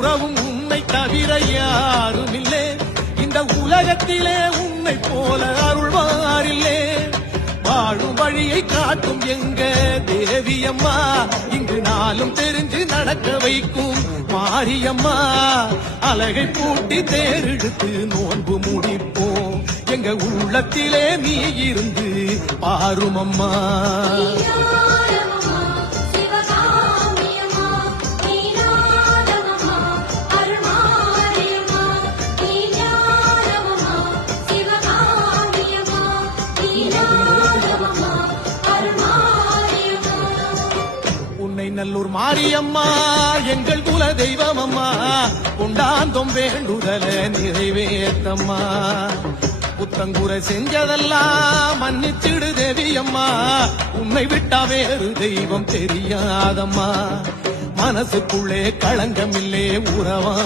உறவும் உன்னை தவிர யாரும் இல்லை. இந்த உலகத்திலே உன்னை போல அருள்வாரில்லே. வாழும் வழியை காட்டும் எங்க தேவியம்மா, இங்கு நாளும் தெரிஞ்சு நடக்க வைக்கும் மாரியம்மா. அழகை பூட்டி தேரெடுத்து நோன்பு முடிப்போம், எங்க உள்ளத்திலே நீ இருந்து பாருமம்மா. நல்லூர் மாரியம்மா எங்கள் குல தெய்வமம்மா, கொண்டாந்தோம் வேண்டுதல நிறைவேற்றம்மா. புத்தங்குறை செஞ்சதெல்லாம் மன்னிச்சிடு தேவியம்மா, உன்னை விட்டா வேறு தெய்வம் தெரியாதம்மா. மனசுக்குள்ளே களங்கமில்லே உறவா